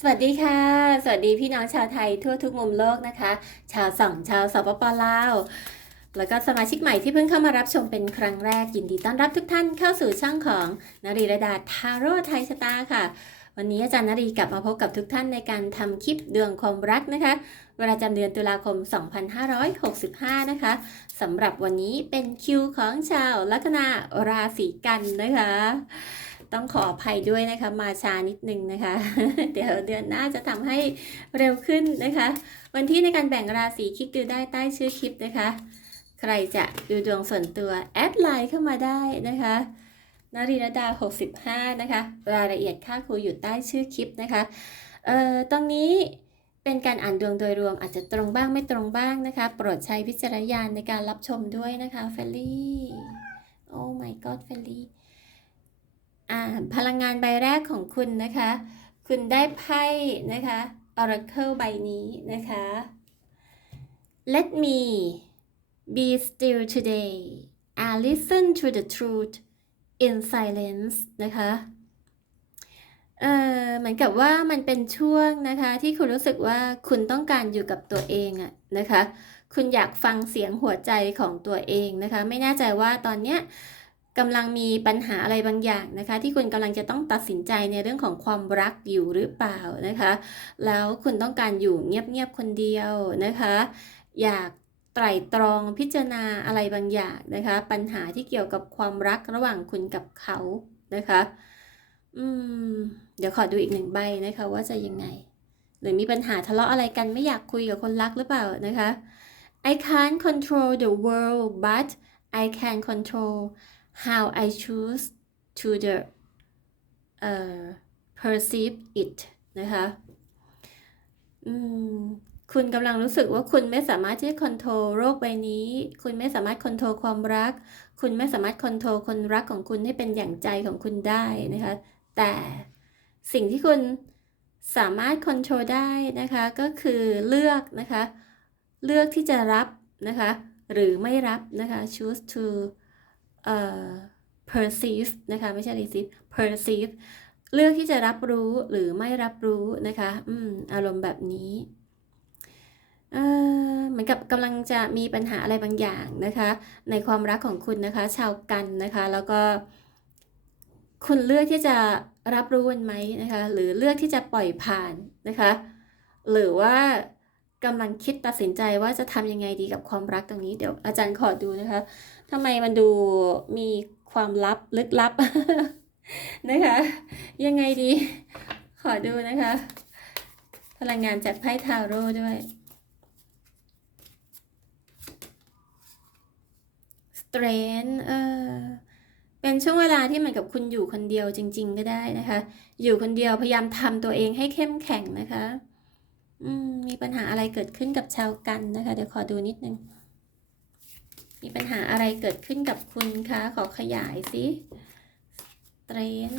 สวัสดีค่ะ สวัสดีพี่น้องชาวไทยทั่วทุกมุมโลกนะคะ ชาวสองชาวสปปลาว แล้วก็สมาชิกใหม่ที่เพิ่งเข้ามารับชมเป็นครั้งแรกยินดีต้อนรับทุกท่านเข้าสู่ช่องของนารีระดาทาโร่ไทยชะตาค่ะ วันนี้อาจารย์นารีกลับมาพบกับทุกท่านในการทำคลิปดวงความรักนะคะ เวลาจำเดือนตุลาคม 2565 นะคะสำหรับวันนี้เป็นคิวของชาวลัคนาราศีกันนะคะ ต้องขออภัยด้วยนะคะมาช้านิดนึงนะคะ เดี๋ยวเดือนหน้าจะทำให้เร็วขึ้นนะคะ วันที่ในการแบ่งราศีคลิกดูได้ใต้ชื่อคลิปนะคะ ใครจะดูดวงส่วนตัวแอดไลน์เข้ามาได้นะคะนารีรดา 65 นะคะ รายละเอียดค่าครูอยู่ใต้ชื่อคลิปนะคะ เอ่อ ตรงนี้เป็นการอ่านดวงโดยรวมอาจจะตรงบ้างไม่ตรงบ้างนะคะ โปรดใช้วิจารณญาณในการรับชมด้วยนะคะเฟลลี่ โอ้ my god เฟลลี่ พลังงานใบแรกของคุณนะคะ คุณได้ไพ่นะคะ Oracle ใบนี้นะคะ Let me be still today and listen to the truth in silence นะคะเอ่อเหมือนกับว่ามันเป็นช่วงนะคะที่คุณรู้สึกว่าคุณต้องการอยู่กับตัวเองอะนะคะ คุณอยากฟังเสียงหัวใจของตัวเองนะคะ ไม่แน่ใจว่าตอนเนี้ย กำลังมีปัญหาอะไรบางอย่างนะคะ ที่คุณกำลังจะต้องตัดสินใจในเรื่องของความรักอยู่หรือเปล่านะคะ แล้วคุณต้องการอยู่เงียบๆคนเดียวนะคะ อยากไตร่ตรองพิจารณาอะไรบางอย่างนะคะ ปัญหาที่เกี่ยวกับความรักระหว่างคุณกับเขานะคะอืมเดี๋ยวขอดูอีกหนึ่งใบนะคะ ว่าจะยังไง หรือมีปัญหาทะเลาะอะไรกันไม่อยากคุยกับคนรักหรือเปล่านะคะ I can't control the world but I can control how I choose to the uh, perceive it นะคะอืมคุณกำลังรู้สึกว่าคุณไม่สามารถที่จะคอนโทรลโรคใบนี้ คุณไม่สามารถคอนโทรลความรัก คุณไม่สามารถคอนโทรลคนรักของคุณให้เป็นอย่างใจของคุณได้นะคะ แต่สิ่งที่คุณสามารถค o n t r o l ได้นะคะก็คือเลือกนะคะ เลือกที่จะรับนะคะ หรือไม่รับนะคะ choose to เอ่อ perceive นะคะไม่ใช่ receive perceive เลือกที่จะรับรู้หรือไม่รับรู้นะคะอืมอารมณ์แบบนี้เอ่อเหมือนกับกำลังจะมีปัญหาอะไรบางอย่างนะคะ ในความรักของคุณนะคะ ชาวกันนะคะ แล้วก็ คุณเลือกที่จะรับรู้มันไหมนะคะ หรือเลือกที่จะปล่อยผ่านนะคะ หรือว่ากำลังคิดตัดสินใจว่าจะทำยังไงดีกับความรักตรงนี้เดี๋ยวอาจารย์ขอดูนะคะ ทำไมมันดูมีความลับลึกลับ นะคะ ยังไงดี ขอดูนะคะ พลังงานจากไพ่ทาโร่ด้วย s t r e n g เออเป็นช่วงเวลาที่เหมือนกับคุณอยู่คนเดียวจริง ๆ ก็ได้นะคะ อยู่คนเดียวพยายามทำตัวเองให้เข้มแข็งนะคะ อืม มีปัญหาอะไรเกิดขึ้นกับชาวกันนะคะ เดี๋ยวขอดูนิดนึง มีปัญหาอะไรเกิดขึ้นกับคุณคะ ขอขยายสิเตรน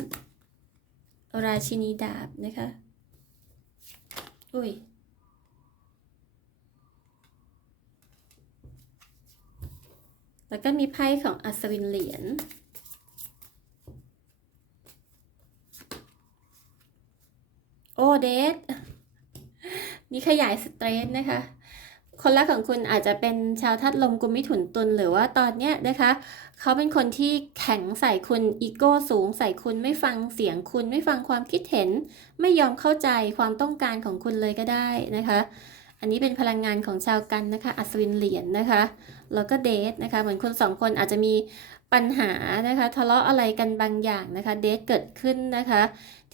ราชินีดาบนะคะ อุ้ยแล้วก็มีไพ่ของอัศวินเหรียญ โอเดทนี่ขยายสเตรสนะคะ คนรักของคุณอาจจะเป็นชาวทัดลมกุมมิถุนตุลหรือว่าตอนเนี้ยนะคะ เขาเป็นคนที่แข็งใส่คุณอีโก้สูงใส่คุณไม่ฟังเสียงคุณไม่ฟังความคิดเห็น ไม่ยอมเข้าใจความต้องการของคุณเลยก็ได้นะคะ อันนี้เป็นพลังงานของชาวกันนะคะอัศวินเหรียญนะคะแล้วก็เดทนะคะ เหมือนคนสองคนอาจจะมีปัญหานะคะทะเลาะอะไรกันบางอย่างนะคะ เดทเกิดขึ้นนะคะ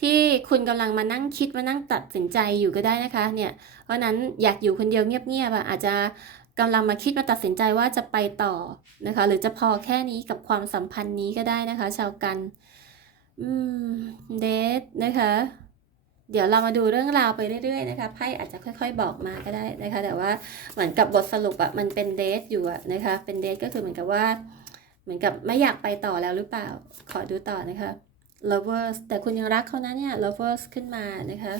ที่คุณกำลังมานั่งคิดมานั่งตัดสินใจอยู่ก็ได้นะคะเนี่ยเพราะนั้นอยากอยู่คนเดียวเงียบๆอะอาจจะกำลังมาคิดมาตัดสินใจว่าจะไปต่อนะคะ หรือจะพอแค่นี้กับความสัมพันธ์นี้ก็ได้นะคะ ชาวกันอืมเดทนะคะ เดี๋ยวเรามาดูเรื่องราวไปเรื่อยๆนะคะไพ่อาจจะค่อย ๆ บอกมาก็ได้นะคะ แต่ว่าเหมือนกับบทสรุปอะมันเป็นเดทอยู่อะนะคะ เป็นเดทก็คือเหมือนกับว่า เหมือนกับไม่อยากไปต่อแล้วหรือเปล่าขอดูต่อนะคะ lovers แต่คุณยังรักเขานะเนี่ย lovers ขึ้นมานะคะ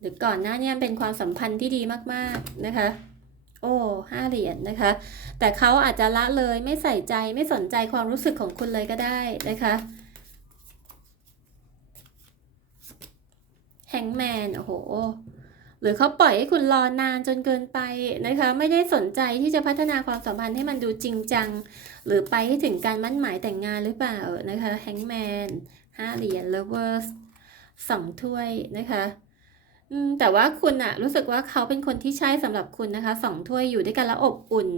หรือก่อนหน้าเนี่ยเป็นความสัมพันธ์ที่ดีมากๆนะคะ โอ้ห้าเหรียญนะคะ แต่เขาอาจจะละเลยไม่ใส่ใจไม่สนใจความรู้สึกของคุณเลยก็ได้นะคะแฮงแมนโอ้โห หรือเขาปล่อยให้คุณรอนานจนเกินไปนะคะ ไม่ได้สนใจที่จะพัฒนาความสัมพันธ์ให้มันดูจริงจัง หรือไปให้ถึงการมั่นหมายแต่งงานหรือเปล่านะคะแฮงแมนห้าเหรียญเลเวอร์สสองถ้วยนะคะแต่ว่าคุณอะรู้สึกว่าเขาเป็นคนที่ใช่สำหรับคุณนะคะสองถ้วยอยู่ด้วยกันแล้วอบอุ่น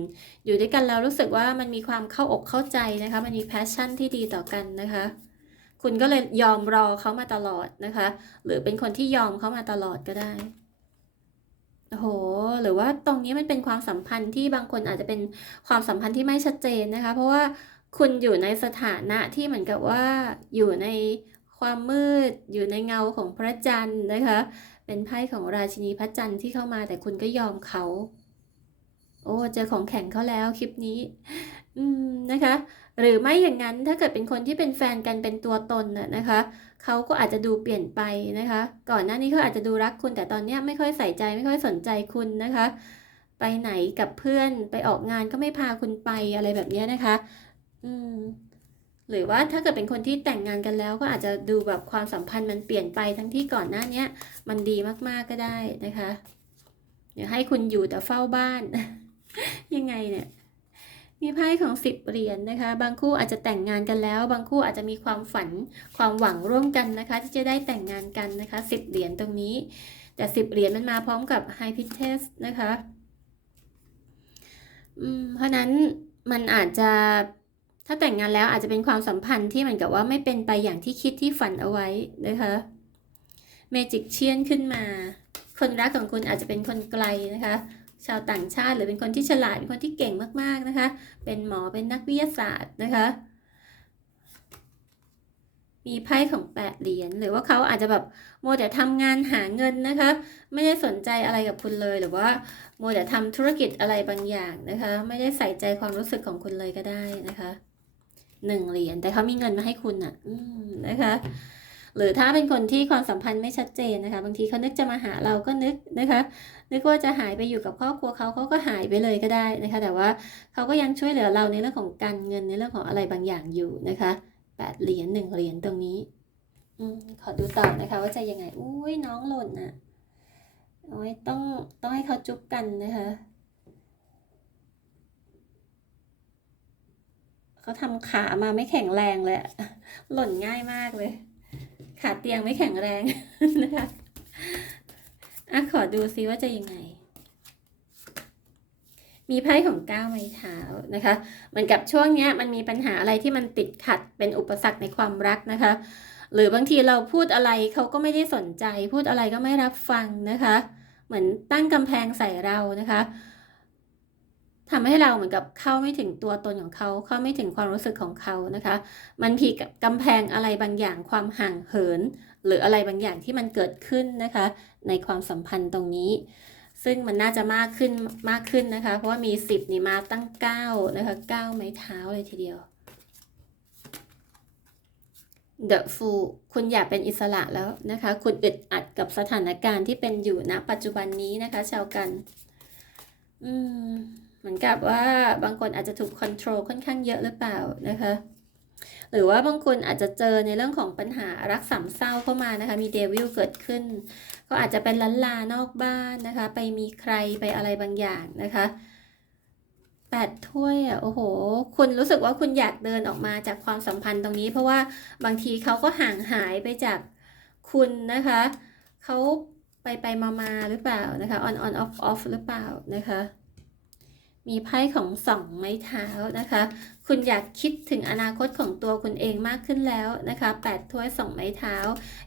อยู่ด้วยกันแล้วรู้สึกว่ามันมีความเข้าอกเข้าใจนะคะ มันมีแพชชั่นที่ดีต่อกันนะคะ คุณก็เลยยอมรอเขามาตลอดนะคะ หรือเป็นคนที่ยอมเขามาตลอดก็ได้ โอ้โห หรือว่าตรงนี้มันเป็นความสัมพันธ์ที่บางคนอาจจะเป็นความสัมพันธ์ที่ไม่ชัดเจนนะคะ เพราะว่าคุณอยู่ในสถานะที่เหมือนกับว่าอยู่ในความมืด อยู่ในเงาของพระจันทร์นะคะ เป็นไพ่ของราชินีพระจันทร์ที่เข้ามาแต่คุณก็ยอมเขา โอ้เจอของแข็งเขาแล้วคลิปนี้ อืมนะคะ หรือไม่อย่างนั้นถ้าเกิดเป็นคนที่เป็นแฟนกันเป็นตัวตนน่ะนะคะ เขาก็อาจจะดูเปลี่ยนไปนะคะ ก่อนหน้านี้เขาอาจจะดูรักคุณ แต่ตอนนี้ไม่ค่อยใส่ใจไม่ค่อยสนใจคุณนะคะ ไปไหนกับเพื่อนไปออกงานก็ไม่พาคุณไปอะไรแบบนี้นะคะ อืมหรือว่าถ้าเกิดเป็นคนที่แต่งงานกันแล้วก็อาจจะดูแบบความสัมพันธ์มันเปลี่ยนไปทั้งที่ก่อนหน้านี้มันดีมากๆก็ได้นะคะ เดี๋ยวให้คุณอยู่แต่เฝ้าบ้าน ยังไงเนี่ย มีไพ่ของสิบเหรียญนะคะ บางคู่อาจจะแต่งงานกันแล้ว บางคู่อาจจะมีความฝันความหวังร่วมกันนะคะ ที่จะได้แต่งงานกันนะคะสิบเหรียญตรงนี้ แต่สิบเหรียญมันมาพร้อมกับไฮพิเทสนะคะเพราะนั้นมันอาจจะถ้าแต่งงานแล้วอาจจะเป็นความสัมพันธ์ที่เหมือนกับว่าไม่เป็นไปอย่างที่คิดที่ฝันเอาไว้นะคะเมจิกเชียนขึ้นมา คนรักของคุณอาจจะเป็นคนไกลนะคะ ชาวต่างชาติ หรือเป็นคนที่ฉลาดเป็นคนที่เก่งมากๆนะคะ เป็นหมอเป็นนักวิทยาศาสตร์นะคะ มีไพ่ของแปดเหรียญหรือว่าเขาอาจจะแบบโมแต่ทำงานหาเงินนะคะ ไม่ได้สนใจอะไรกับคุณเลยหรือว่าโมแต่ทำธุรกิจอะไรบางอย่างนะคะ ไม่ได้ใส่ใจความรู้สึกของคุณเลยก็ได้นะคะหนึ่งเหรียญแต่เขามีเงินมาให้คุณอะนะคะหรือถ้าเป็นคนที่ความสัมพันธ์ไม่ชัดเจนนะคะ บางทีเขานึกจะมาหาเราก็นึกนะคะ นึกว่าจะหายไปอยู่กับครอบครัวเขาเขาก็หายไปเลยก็ได้นะคะ แต่ว่าเขาก็ยังช่วยเหลือเราในเรื่องของการเงินในเรื่องของอะไรบางอย่างอยู่นะคะแปดเหรียญหนึ่งเหรียญตรงนี้อืมขอดูต่อนะคะ ว่าจะยังไงอุ้ยน้องหล่นน่ะโอ้ยต้องต้องให้เขาจุ๊บกันนะคะเขาทำขามาไม่แข็งแรงเลยหล่นง่ายมากเลย ขาเตียงไม่แข็งแรงนะคะ อะขอดูซิว่าจะยังไง มีไพ่ของก้าวไม้เท้านะคะ เหมือนกับช่วงเนี้ยมันมีปัญหาอะไรที่มันติดขัดเป็นอุปสรรคในความรักนะคะ หรือบางทีเราพูดอะไรเขาก็ไม่ได้สนใจ พูดอะไรก็ไม่รับฟังนะคะ เหมือนตั้งกำแพงใส่เรานะคะทำให้เราเหมือนกับเข้าไม่ถึงตัวตนของเขา เข้าไม่ถึงความรู้สึกของเขานะคะ มันมีกับกำแพงอะไรบางอย่างความห่างเหิน หรืออะไรบางอย่างที่มันเกิดขึ้นนะคะ ในความสัมพันธ์ตรงนี้ ซึ่งมันน่าจะมากขึ้นมากขึ้นนะคะ เพราะว่ามี 10 นี่มาตั้ง 9 นะคะ 9 ไม้เท้าเลยทีเดียว The Fool คุณอยากเป็นอิสระแล้วนะคะ คุณอึดอัดกับสถานการณ์ที่เป็นอยู่ณปัจจุบันนี้นะคะ ชาวกัน อืม เหมือนกับว่าบางคนอาจจะถูกคอนโทรลค่อนข้างเยอะหรือเปล่านะคะ หรือว่าบางคนอาจจะเจอในเรื่องของปัญหารักสามเศร้าเข้ามานะคะ มีเดวิลเกิดขึ้น ก็อาจจะเป็นลันลานอกบ้านนะคะ ไปมีใครไปอะไรบางอย่างนะคะแปดถ้วยอะโอ้โห คุณรู้สึกว่าคุณอยากเดินออกมาจากความสัมพันธ์ตรงนี้ เพราะว่าบางทีเขาก็ห่างหายไปจากคุณนะคะเขาไปไปมามาหรือเปล่านะคะ on on off off หรือเปล่านะคะ มีไพ่ของสองไม้เท้านะคะ คุณอยากคิดถึงอนาคตของตัวคุณเองมากขึ้นแล้วนะคะแปดถ้วยสองไม้เท้า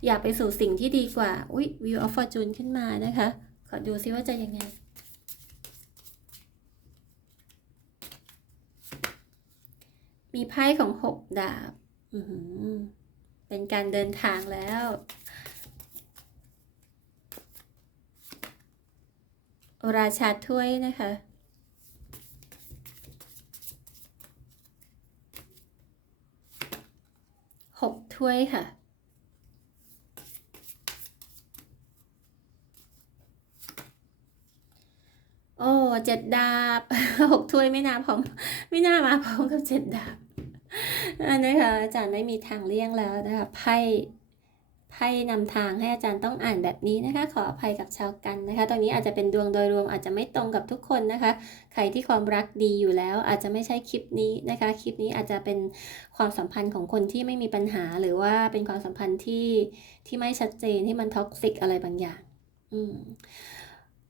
อยากไปสู่สิ่งที่ดีกว่า อุ้ย View of Fortune ขึ้นมานะคะ ขอดูซิว่าจะยังไง มีไพ่ของหกดาบ เป็นการเดินทางแล้วราชาถ้วยนะคะ หกถ้วยค่ะ โอ้เจ็ดดาบหกถ้วยไม่น่าพร้อมไม่น่ามาพร้อมกับเจ็ดดาบอันนี้ค่ะอาจารย์ไม่มีทางเลี่ยงแล้วนะคะไพ่ ไพ่นำทางให้อาจารย์ต้องอ่านแบบนี้นะคะ ขออภัยกับชาวกันนะคะตรงนี้อาจจะเป็นดวงโดยรวมอาจจะไม่ตรงกับทุกคนนะคะ ใครที่ความรักดีอยู่แล้ว อาจจะไม่ใช่คลิปนี้นะคะ คลิปนี้อาจจะเป็นความสัมพันธ์ของคนที่ไม่มีปัญหา หรือว่าเป็นความสัมพันธ์ที่ที่ไม่ชัดเจนที่มันท็อกซิกอะไรบางอย่าง อืม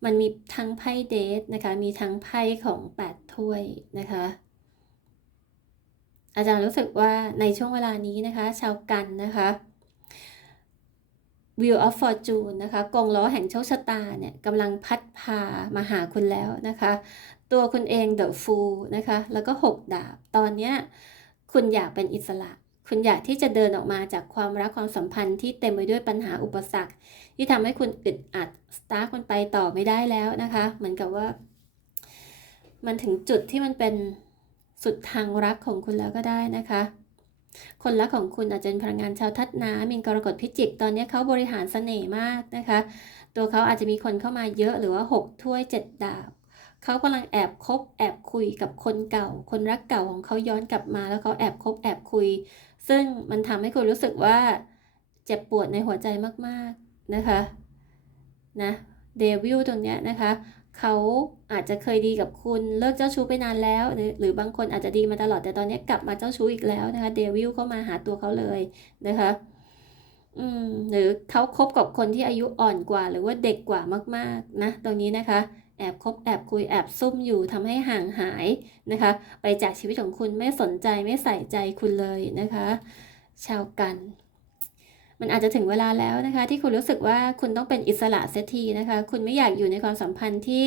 มันมีทั้งไพ่เดทนะคะ มีทั้งไพ่ของแปดถ้วยนะคะอาจารย์รู้สึกว่าในช่วงเวลานี้นะคะ ชาวกันนะคะ Wheel of Fortune นะคะกงล้อแห่งโชคชะตาเนี่ยกำลังพัดพามาหาคุณแล้วนะคะ ตัวคุณเอง The Fool นะคะ แล้วก็ 6 ดาบ ตอนเนี้ยคุณอยากเป็นอิสระ คุณอยากที่จะเดินออกมาจากความรักความสัมพันธ์ที่เต็มไปด้วยปัญหาอุปสรรค ที่ทำให้คุณอึดอัดสตาร์ทมันไปต่อไม่ได้แล้วนะคะ เหมือนกับว่า มันถึงจุดที่มันเป็นสุดทางรักของคุณแล้วก็ได้นะคะ คนรักของคุณอาจจะเป็นพลังงานชาวทัศน้ำมีนกรกฎพิจิก ตอนนี้เขาบริหารเสน่ห์มากนะคะ ตัวเขาอาจจะมีคนเข้ามาเยอะหรือว่า 6 ถ้วย 7 ดาบเขากำลังแอบคบแอบคุยกับคนเก่า คนรักเก่าของเขาย้อนกลับมา แล้วเขาแอบคบแอบคุย ซึ่งมันทำให้คุณรู้สึกว่าเจ็บปวดในหัวใจมากๆนะคะนะเดวิลตรงเนี้ยนะคะ เขาอาจจะเคยดีกับคุณเลิกเจ้าชู้ไปนานแล้วหรือหรือบางคนอาจจะดีมาตลอดแต่ตอนนี้กลับมาเจ้าชู้อีกแล้วนะคะเดวิลเข้ามาหาตัวเขาเลยนะคะอืมหรือเขาคบกับคนที่อายุอ่อนกว่า หรือว่าเด็กกว่ามากๆนะตรงนี้นะคะ แอบคบแอบคุยแอบซุ่มอยู่ทำให้ห่างหายนะคะ ไปจากชีวิตของคุณไม่สนใจไม่ใส่ใจคุณเลยนะคะ ชาวกัน มันอาจจะถึงเวลาแล้วนะคะ ที่คุณรู้สึกว่าคุณต้องเป็นอิสระเสียทีนะคะ คุณไม่อยากอยู่ในความสัมพันธ์ที่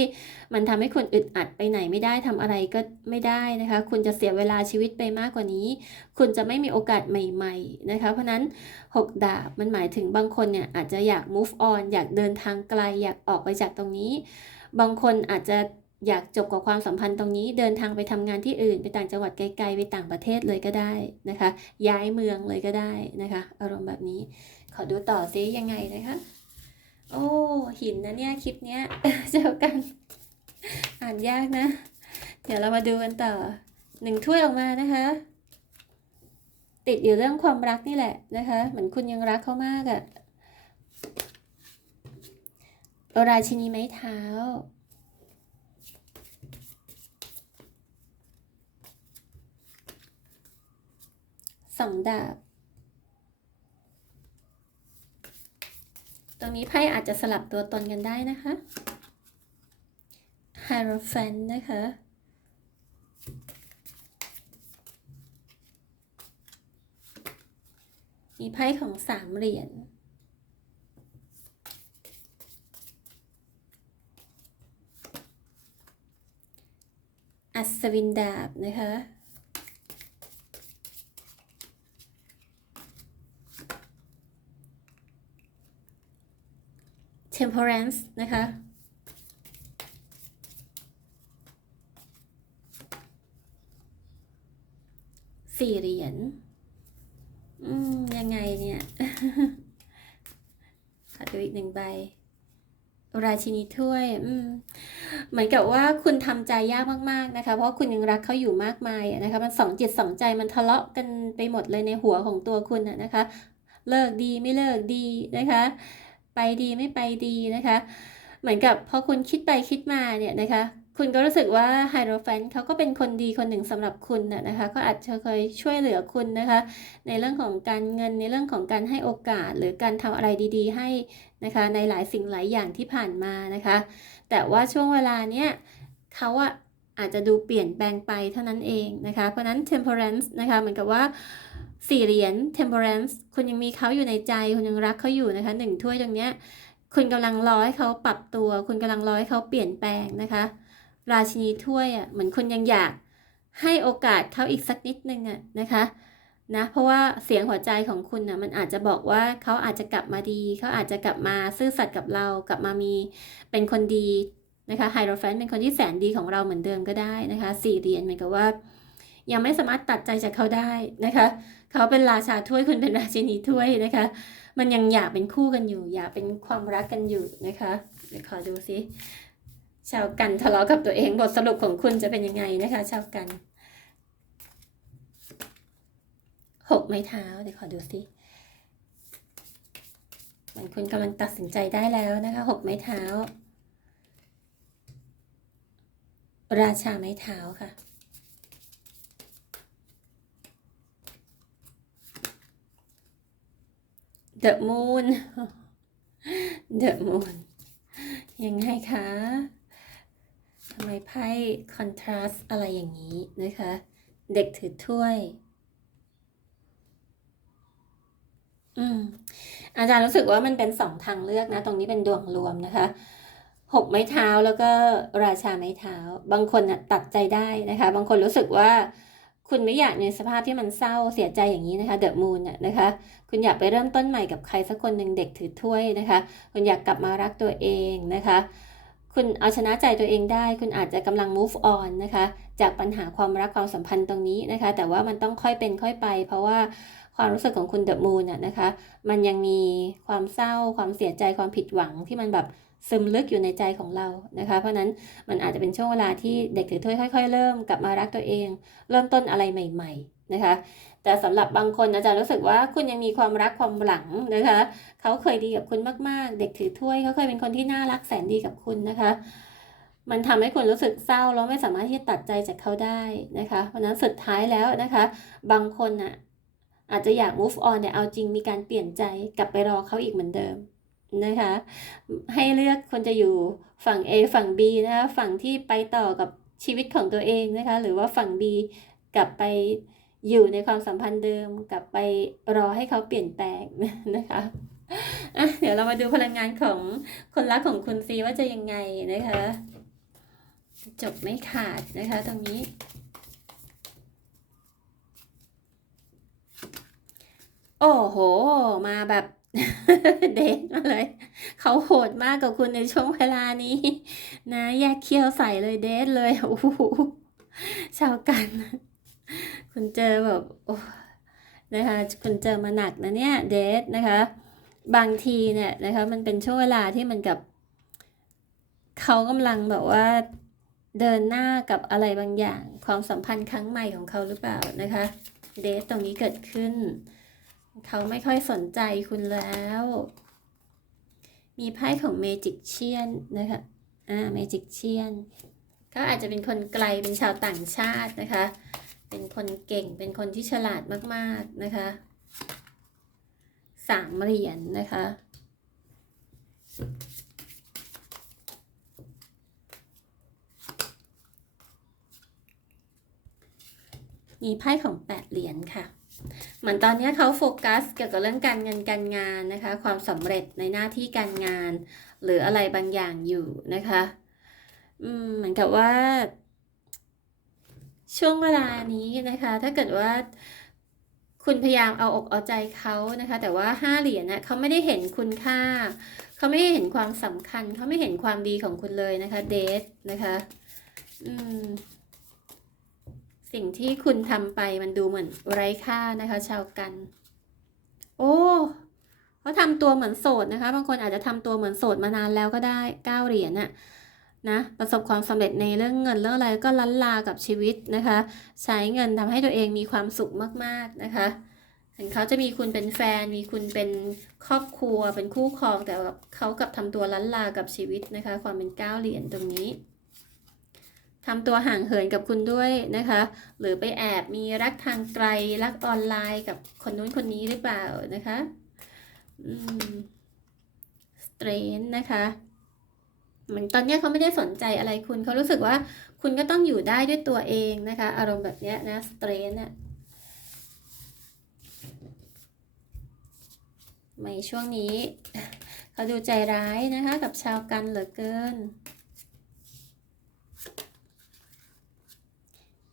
มันทำให้คุณอึดอัดไปไหนไม่ได้ทำอะไรก็ไม่ได้นะคะ คุณจะเสียเวลาชีวิตไปมากกว่านี้ คุณจะไม่มีโอกาสใหม่ๆนะคะ เพราะฉะนั้น 6 ดาบมันหมายถึงบางคนเนี่ยอาจจะอยาก move on อยากเดินทางไกล อยากออกไปจากตรงนี้ บางคนอาจจะ อยากจบกับความสัมพันธ์ตรงนี้ เดินทางไปทำงานที่อื่น ไปต่างจังหวัดไกลๆ ไปต่างประเทศเลยก็ได้นะคะ ย้ายเมืองเลยก็ได้นะคะ อารมณ์แบบนี้ ขอดูต่อซิยังไงนะคะ โอ้หินนะเนี่ยคลิปเนี้ยเจอกัน อ่านยากนะ เดี๋ยวเรามาดูกันต่อหนึ่งถ้วยออกมานะคะ ติดอยู่เรื่องความรักนี่แหละนะคะ เหมือนคุณยังรักเขามากอะราชินีไม้เท้า สองดาบ ตรงนี้ไพ่อาจจะสลับตัวตนกันได้นะคะ h i e r o p h a n t นะคะมีไพ่ของสามเหรียญ อัศวินดาบนะคะ temperance นะคะ สี่เหรียญ อืม ยังไงเนี่ย ขอดูอีกหนึ่งใบ ราชินีถ้วย อืม เหมือนกับว่าคุณทำใจยากมากๆนะคะ เพราะคุณยังรักเขาอยู่มากมายนะคะ มันสองจิตสองใจมันทะเลาะกันไปหมดเลยในหัวของตัวคุณนะคะ เลิกดีไม่เลิกดีนะคะ ไปดีไม่ไปดีนะคะ เหมือนกับพอคุณคิดไปคิดมาเนี่ยนะคะ คุณก็รู้สึกว่าไฮโดรแฟนเขาก็เป็นคนดีคนหนึ่งสำหรับคุณนะนะคะ ก็อาจจะเคยช่วยเหลือคุณนะคะ ในเรื่องของการเงินในเรื่องของการให้โอกาส หรือการทำอะไรดีๆ ให้นะคะในหลายสิ่งหลายอย่างที่ผ่านมานะคะ แต่ว่าช่วงเวลาเนี้ยเขาอะอาจจะดูเปลี่ยนแปลงไปเท่านั้นเองนะคะ เพราะฉะนั้น temperance นะคะเหมือนกับว่า สี่เหรียญ temperance คุณยังมีเขาอยู่ในใจ คุณยังรักเขาอยู่นะคะหนึ่งถ้วยตรงเนี้ย คุณกำลังรอให้เขาปรับตัว คุณกำลังรอให้เขาเปลี่ยนแปลงนะคะ ราชินีถ้วยอะเหมือนคุณยังอยากให้โอกาสเขาอีกสักนิดนึงอะนะคะนะเพราะว่าเสียงหัวใจของคุณน่ะมันอาจจะบอกว่าเขาอาจจะกลับมาดี เขาอาจจะกลับมาซื่อสัตย์กับเรากลับมามีเป็นคนดีนะคะไฮโดรแฟนเป็นคนที่แสนดีของเราเหมือนเดิมก็ได้นะคะสี่เหรียญเหมือนกับว่า ยังไม่สามารถตัดใจจากเขาได้นะคะ เขาเป็นราชาถ้วยคุณเป็นราชินีถ้วยนะคะ มันยังอยากเป็นคู่กันอยู่ อยากเป็นความรักกันอยู่นะคะเดี๋ยวขอดูซิชาวกันทะเลาะกับตัวเองบทสรุปของคุณจะเป็นยังไงนะคะ ชาวกันหกไม้เท้าเดี๋ยวขอดูซิมันคุณกำลังตัดสินใจได้แล้วนะคะหกไม้เท้า ราชาไม้เท้าค่ะ The Moon The Moon ยังไงคะทำไมไพ่คอนทราสอะไรอย่างนี้นะคะ เด็กถือถ้วย อืม อาจารย์รู้สึกว่ามันเป็นสองทางเลือกนะ ตรงนี้เป็นดวงรวมนะคะหกไม้เท้าแล้วก็ราชาไม้เท้า บางคนนะตัดใจได้นะคะ บางคนรู้สึกว่า คุณไม่อยากในสภาพที่มันเศร้าเสียใจอย่างนี้นะคะเดอะมูนน่ะนะคะ คุณอยากไปเริ่มต้นใหม่กับใครสักคนหนึ่งเด็กถือถ้วยนะคะ คุณอยากกลับมารักตัวเองนะคะคุณเอาชนะใจตัวเองได้ คุณอาจจะกำลัง move on นะคะ จากปัญหาความรักความสัมพันธ์ตรงนี้นะคะ แต่ว่ามันต้องค่อยเป็นค่อยไป เพราะว่า ความรู้สึกของคุณเดอะมูนน่ะนะคะ มันยังมีความเศร้าความเสียใจความผิดหวังที่มันแบบซึมลึกอยู่ในใจของเรานะคะ เพราะนั้นมันอาจจะเป็นช่วงเวลาที่เด็กถือถ้วยค่อย ๆ เริ่มกลับมารักตัวเอง เริ่มต้นอะไรใหม่ ๆนะคะ แต่สำหรับบางคนอาจารย์รู้สึกว่าคุณยังมีความรักความหลังนะคะเขาเคยดีกับคุณมากๆ เด็กถือถ้วยเขาเคยเป็นคนที่น่ารักแสนดีกับคุณนะคะ มันทำให้คุณรู้สึกเศร้าแล้วไม่สามารถที่จะตัดใจจากเขาได้นะคะ เพราะฉะนั้นสุดท้ายแล้วนะคะ บางคนอะ อาจจะอยาก move on แต่เอาจริงมีการเปลี่ยนใจกลับไปรอเขาอีกเหมือนเดิมนะคะ ให้เลือกคนจะอยู่ฝั่ง A ฝั่ง B นะคะฝั่งที่ไปต่อกับชีวิตของตัวเองนะคะ หรือว่าฝั่ง B กลับไปอยู่ในความสัมพันธ์เดิม กลับไปรอให้เขาเปลี่ยนแปลงนะคะอะเดี๋ยวเรามาดูพลังงานของคนรักของคุณซีว่าจะยังไงนะคะ จบไม่ขาดนะคะตรงนี้ โอ้โห มาแบบเดทมาเลย เขาโหดมากกับคุณในช่วงเวลานี้ นะแยกเขี้ยวใส่เลยเดทเลยโอ้โหชาวกัน คุณเจอแบบโอ้นะคะคุณเจอมาหนักนะเนี่ยเดทนะคะ บางทีเนี่ยนะคะมันเป็นช่วงเวลาที่มันกับ เขากำลังแบบว่าเดินหน้ากับอะไรบางอย่าง ความสัมพันธ์ครั้งใหม่ของเขาหรือเปล่านะคะ เดทตรงนี้เกิดขึ้น เขาไม่ค่อยสนใจคุณแล้ว มีไพ่ของเมจิกเชียนนะคะ อ่า เมจิกเชียนเขาอาจจะเป็นคนไกล เป็นชาวต่างชาตินะคะ เป็นคนเก่ง เป็นคนที่ฉลาดมากๆนะคะ สามเหรียญนนะคะ มีไพ่ของแปดเหรียญค่ะ เหมือนตอนนี้เขาโฟกัสเกี่ยวกับเรื่องการเงินการงานนะคะ ความสำเร็จในหน้าที่การงาน หรืออะไรบางอย่างอยู่นะคะอืมเหมือนกับว่า ช่วงเวลานี้นะคะ ถ้าเกิดว่าคุณพยายามเอาอกเอาใจเขานะคะ แต่ว่าห้าเหรียญนะเขาไม่ได้เห็นคุณค่า เขาไม่ได้เห็นความสำคัญ เขาไม่เห็นความดีของคุณเลยนะคะ เดทนะคะ อืม สิ่งที่คุณทำไปมันดูเหมือนไร้ค่านะคะ ชาวกัน โอ้เขาทำตัวเหมือนโสดนะคะ บางคนอาจจะทำตัวเหมือนโสดมานานแล้วก็ได้เก้าเหรียญน่ะนะประสบความสำเร็จในเรื่องเงินเรื่องอะไรก็ลันลากับชีวิตนะคะ ใช้เงินทำให้ตัวเองมีความสุขมากๆนะคะถึงเขาจะมีคุณเป็นแฟน มีคุณเป็นครอบครัวเป็นคู่ครองแต่เขากับทำตัวลันลากับชีวิตนะคะ ความเป็นเก้าเหรียญตรงนี้ ทำตัวห่างเหินกับคุณด้วยนะคะ หรือไปแอบมีรักทางไกลรักออนไลน์กับคนนู้นคนนี้หรือเปล่านะคะอืมสเตรนนะคะเหมือนตอนนี้เขาไม่ได้สนใจอะไรคุณเขารู้สึกว่าคุณก็ต้องอยู่ได้ด้วยตัวเองนะคะ อารมณ์แบบนี้นะสเตรนอะไม่ช่วงนี้เขาดูใจร้ายนะคะ กับชาวกันเหลือเกิน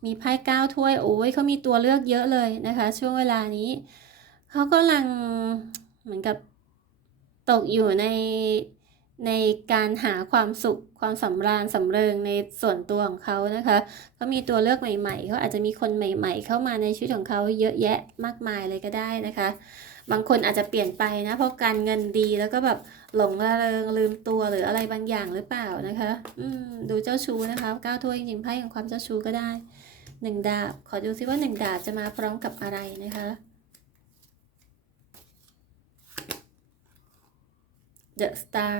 มีไพ่เก้าถ้วยโอ้ยเขามีตัวเลือกเยอะเลยนะคะ ช่วงเวลานี้เขากำลังเหมือนกับตกอยู่ในในการหาความสุขความสำราญสำเริงในส่วนตัวของเขานะคะเขามีตัวเลือกใหม่ ๆเขาอาจจะมีคนใหม่ ๆ เข้ามาในชีวิตของเขาเยอะแยะมากมายเลยก็ได้นะคะ บางคนอาจจะเปลี่ยนไปนะเพราะการเงินดีแล้วก็แบบหลงระเริงลืมตัวหรืออะไรบางอย่างหรือเปล่านะคะ อืมดูเจ้าชู้นะคะก้าวถ้วยจริงๆไพ่ของความเจ้าชู้ก็ได้ หนึ่งดาบ ขอดูซิว่าหนึ่งดาบจะมาพร้อมกับอะไรนะคะ The Star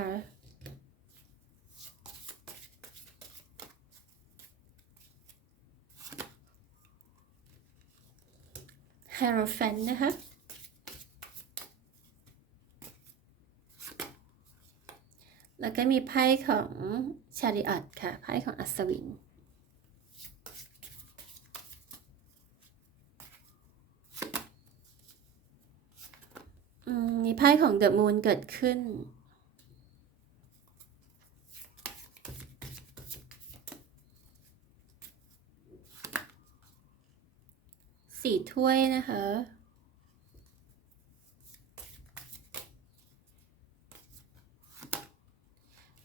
Hierophant นะคะ แล้วก็มีไพ่ของชาริออตค่ะ ไพ่ของอัศวิน มีไพ่ของเดอะมูนเกิดขึ้น สี่ถ้วยนะคะ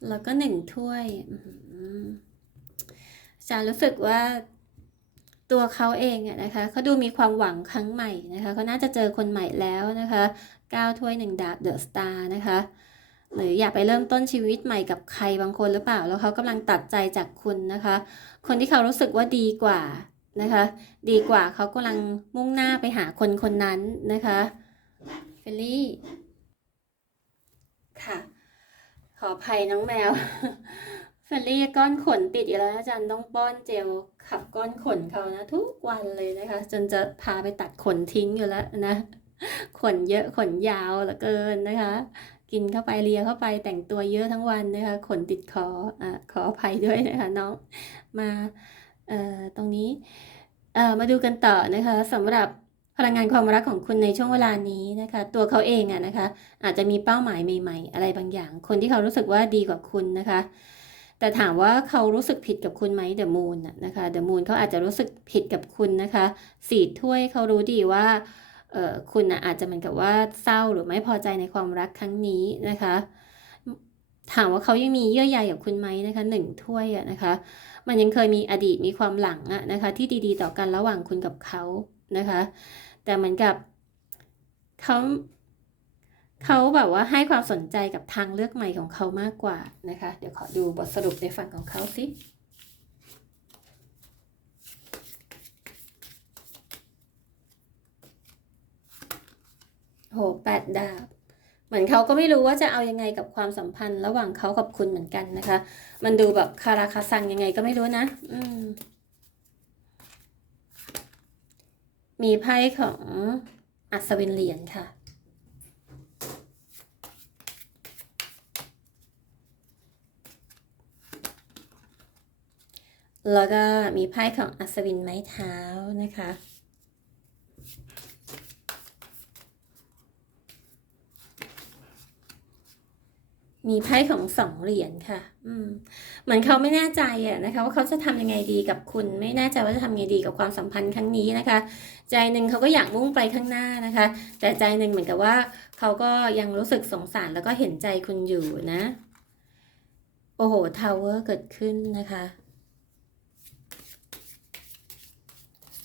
แล้วก็หนึ่งถ้วยอาจารย์รู้สึกว่าตัวเขาเองอะนะคะเขาดูมีความหวังครั้งใหม่นะคะเขาน่าจะเจอคนใหม่แล้วนะคะ เก้าถ้วยหนึ่งดาบเดอะสตาร์นะคะ หรืออยากไปเริ่มต้นชีวิตใหม่กับใครบางคนหรือเปล่า แล้วเขากำลังตัดใจจากคุณนะคะ คนที่เขารู้สึกว่าดีกว่านะคะ ดีกว่าเขากำลังมุ่งหน้าไปหาคนคนนั้นนะคะเฟลลี่ค่ะ ขออภัยน้องแมวเฟลลี่ก้อนขนติดอีกแล้วอาจารย์ต้องป้อนเจลขับก้อนขนเขานะ ทุกวันเลยนะคะ จนจะพาไปตัดขนทิ้งอยู่แล้วนะ ขนเยอะขนยาวเหลือเกินนะคะ กินเข้าไปเลียเข้าไปแต่งตัวเยอะทั้งวันนะคะ ขนติดคออะขออภัยด้วยนะคะน้องมาเอ่อตรงนี้เอ่อมาดูกันต่อนะคะสำหรับพลังงานความรักของคุณในช่วงเวลานี้นะคะ ตัวเขาเองอะนะคะ อาจจะมีเป้าหมายใหม่ๆ อะไรบางอย่าง คนที่เขารู้สึกว่าดีกว่าคุณนะคะ แต่ถามว่าเขารู้สึกผิดกับคุณไหมเดอะมูนนะคะเดอะมูนเขาอาจจะรู้สึกผิดกับคุณนะคะสีถ้วยเขารู้ดีว่า คุณนะอาจจะเหมือนกับว่าเศร้าหรือไม่พอใจในความรักครั้งนี้นะคะ ถามว่าเขายังมีเยื่อใยกับคุณไหมนะคะหนึ่งถ้วยอะนะคะ มันยังเคยมีอดีตมีความหลังอะนะคะ ที่ดีๆ ต่อกันระหว่างคุณกับเขานะคะ แต่เหมือนกับเขาเขาแบบว่าให้ความสนใจกับทางเลือกใหม่ของเขามากกว่านะคะ เดี๋ยวขอดูบทสรุปในฝั่งของเขาสิ โหแปดดาบ เหมือนเขาก็ไม่รู้ว่าจะเอายังไงกับความสัมพันธ์ ระหว่างเขากับคุณเหมือนกันนะคะ มันดูแบบคาราคาซังยังไงก็ไม่รู้นะ อืม มีไพ่ของอัศวินเหรียญค่ะแล้วก็มีไพ่ของอัศวินไม้เท้านะคะ มีไพ่ของสองเหรียญค่ะ อืม เหมือนเขาไม่แน่ใจอะนะคะ ว่าเขาจะทำยังไงดีกับคุณ ไม่แน่ใจว่าจะทำยังไงดีกับความสัมพันธ์ครั้งนี้นะคะ ใจหนึ่งเขาก็อยากมุ่งไปข้างหน้านะคะ แต่ใจหนึ่งเหมือนกับว่าเขาก็ยังรู้สึกสงสารแล้วก็เห็นใจคุณอยู่นะ โอ้โห ทาวเวอร์เกิดขึ้นนะคะ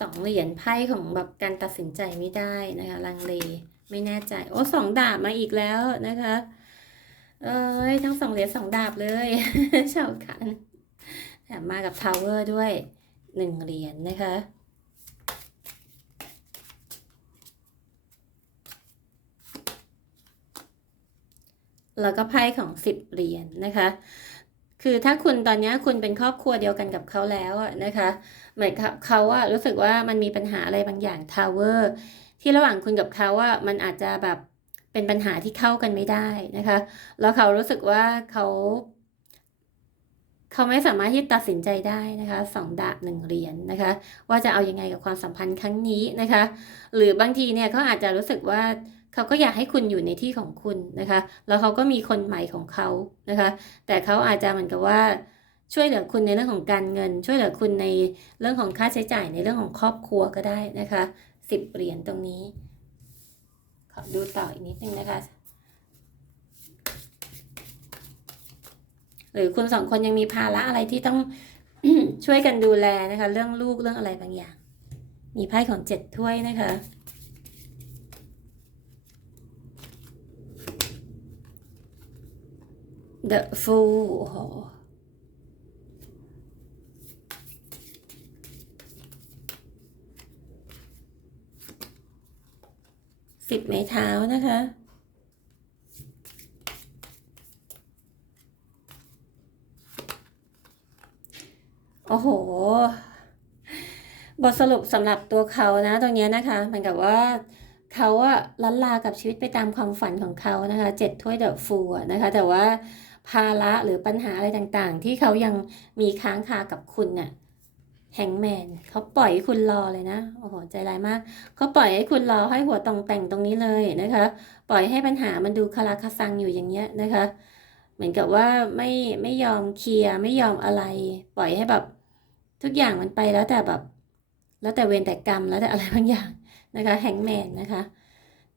สองเหรียญไพ่ของแบบการตัดสินใจไม่ได้นะคะ ลังเล ไม่แน่ใจ โอ้สองดาบมาอีกแล้วนะคะ เอ้ยทั้งสองเหรียญสองดาบเลยชาวกันแถมมากับทาวเวอร์ด้วยหนึ่งเหรียญนะคะแล้วก็ไพ่ของสิบเหรียญนะคะ คือถ้าคุณตอนนี้คุณเป็นครอบครัวเดียวกันกับเขาแล้วอะนะคะ เหมือนกับเขาอะรู้สึกว่ามันมีปัญหาอะไรบางอย่างทาวเวอร์ที่ระหว่างคุณกับเขาอะมันอาจจะแบบ เป็นปัญหาที่เข้ากันไม่ได้นะคะ แล้วเขารู้สึกว่าเขาเขาไม่สามารถที่ตัดสินใจได้นะคะสองดาบหนึ่งเหรียญนะคะ ว่าจะเอายังไงกับความสัมพันธ์ครั้งนี้นะคะ หรือบางทีเนี่ยเขาอาจจะรู้สึกว่าเขาก็อยากให้คุณอยู่ในที่ของคุณนะคะ แล้วเขาก็มีคนใหม่ของเขานะคะ แต่เขาอาจจะเหมือนกับว่าช่วยเหลือคุณในเรื่องของการเงิน ช่วยเหลือคุณในเรื่องของค่าใช้จ่ายในเรื่องของครอบครัวก็ได้นะคะสิบเหรียญตรงนี้ ดูต่ออีกนิดนึงนะคะ หรือคุณสองคนยังมีภาระอะไรที่ต้องช่วยกันดูแลนะคะ เรื่องลูกเรื่องอะไรบางอย่าง มีไพ่ของเจ็ดถ้วยนะคะ The Fool โอ้โห สิบไม้เท้านะคะโอ้โห บทสรุปสำหรับตัวเขานะตรงนี้นะคะมันกับว่าเขาอะลันลากับชีวิตไปตามความฝันของเขานะคะเจ็ดถ้วยเดอะฟูนะคะ แต่ว่าภาระหรือปัญหาอะไรต่างๆ ที่เขายังมีค้างคากับคุณเนี่ย แฮงแมนเขาปล่อยให้คุณรอเลยนะ โอ้โห ใจร้ายมาก เขาปล่อยให้คุณรอให้หัวตรงแต่งตรงนี้เลยนะคะ ปล่อยให้ปัญหามันดูคาราคาซังอยู่อย่างเงี้ยนะคะ เหมือนกับว่าไม่ไม่ยอมเคลียร์ไม่ยอมอะไร ปล่อยให้แบบ ทุกอย่างมันไปแล้วแต่แบบ แล้วแต่เวรแต่กรรมแล้วแต่อะไรบางอย่างนะคะแฮงแมนนะคะ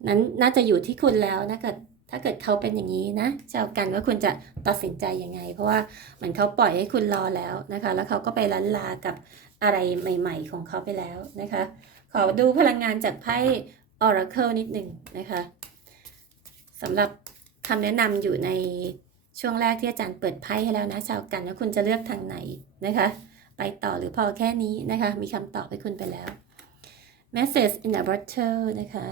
นั้นน่าจะอยู่ที่คุณแล้วนะเกิด ถ้าเกิดเขาเป็นอย่างนี้นะจะเอากันว่าคุณจะตัดสินใจยังไง เพราะว่าเหมือนเขาปล่อยให้คุณรอแล้วนะคะ แล้วเขาก็ไปลันลากับอะไรใหม่ ๆ ของเขาไปแล้วนะคะ ขอดูพลังงานจากไพ่ Oracle นิดหนึ่งนะคะสำหรับคำแนะนำอยู่ในช่วงแรกที่อาจารย์เปิดไพ่ให้แล้วนะชาวกันว่าคุณจะเลือกทางไหนนะคะ ไปต่อหรือพอแค่นี้นะคะ มีคำตอบให้คุณไปแล้ว message in a bottle นะคะ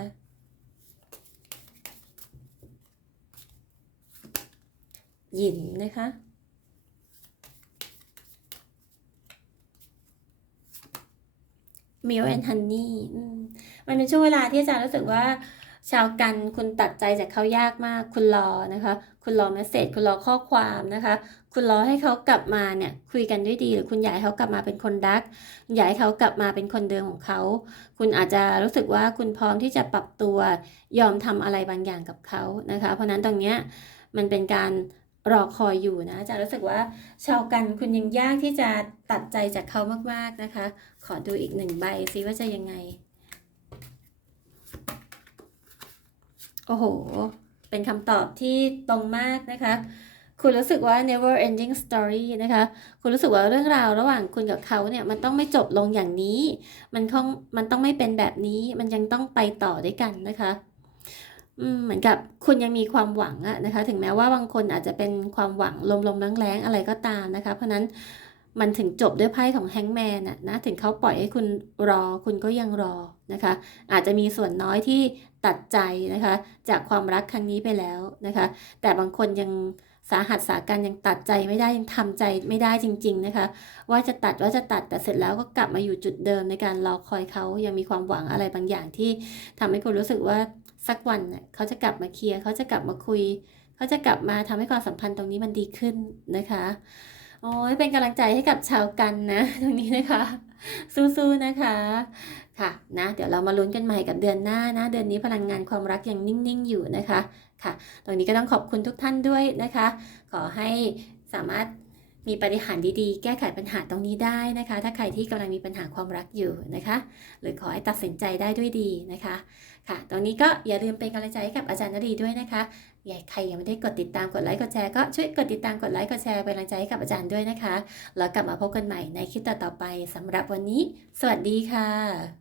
หยินนะคะ milk and honey อืมมันเป็นช่วงเวลาที่อาจารย์รู้สึกว่าชาวกันคุณตัดใจจากเขายากมาก คุณรอนะคะ คุณรอเมสเซจคุณรอข้อความนะคะ คุณรอให้เขากลับมาเนี่ยคุยกันด้วยดี หรือคุณอยากให้เขากลับมาเป็นคนรักอยากให้เขากลับมาเป็นคนเดิมของเขา คุณอาจจะรู้สึกว่าคุณพร้อมที่จะปรับตัวยอมทำอะไรบางอย่างกับเขานะคะ เพราะฉะนั้นตรงเนี้ยมันเป็นการ รอคอยอยู่นะอาจะรู้สึกว่าชาวกันคุณยังยากที่จะตัดใจจากเขามากๆนะคะ ขอดูอีกหนึ่งใบซิว่าจะยังไง โอ้โห เป็นคำตอบที่ตรงมากนะคะ คุณรู้สึกว่า never ending story นะคะ คุณรู้สึกว่าเรื่องราวระหว่างคุณกับเขาเนี่ยมันต้องไม่จบลงอย่างนี้ มันคงมันต้องไม่เป็นแบบนี้ มันยังต้องไปต่อด้วยกันนะคะ เหมือนกับคุณยังมีความหวังอะนะคะ ถึงแม้ว่าบางคนอาจจะเป็นความหวังลมๆแรงๆอะไรก็ตามนะคะ เพราะนั้นมันถึงจบด้วยไพ่ของแฮงแมนอะนะ ถึงเขาปล่อยให้คุณรอคุณก็ยังรอนะคะ อาจจะมีส่วนน้อยที่ตัดใจนะคะ จากความรักครั้งนี้ไปแล้วนะคะ แต่บางคนยังสาหัสสากันยังตัดใจไม่ได้ยังทำใจไม่ได้จริง ๆนะคะ ว่าจะตัดว่าจะตัดแต่เสร็จแล้วก็กลับมาอยู่จุดเดิมในการรอคอยเขายังมีความหวังอะไรบางอย่างที่ทำให้คุณรู้สึกว่า สักวันน่ะเขาจะกลับมาเคลียร์เขาจะกลับมาคุย เขาจะกลับมาทำให้ความสัมพันธ์ตรงนี้มันดีขึ้นนะคะโอ้ยเป็นกำลังใจให้กับชาวกันนะตรงนี้นะคะ สู้ๆนะคะค่ะนะเดี๋ยวเรามาลุ้นกันใหม่กับเดือนหน้านะ เดือนนี้พลังงานความรักยังนิ่งๆอยู่นะคะค่ะ ตรงนี้ก็ต้องขอบคุณทุกท่านด้วยนะคะ ขอให้สามารถมีปฏิหารดีๆ แก้ไขปัญหาตรงนี้ได้นะคะ ถ้าใครที่กำลังมีปัญหาความรักอยู่นะคะ หรือขอให้ตัดสินใจได้ด้วยดีนะคะ ค่ะ ตอนนี้ก็อย่าลืมเป็นกำลังใจให้กับอาจารย์นรีด้วยนะคะอย่าใครยังไม่ได้กดติดตามกดไลค์กดแชร์ก็ช่วยกดติดตามกดไลค์กดแชร์เป็นกำลังใจให้กับอาจารย์ด้วยนะคะ แล้วกลับมาพบกันใหม่ในคลิปต่อๆไปสำหรับวันนี้ สวัสดีค่ะ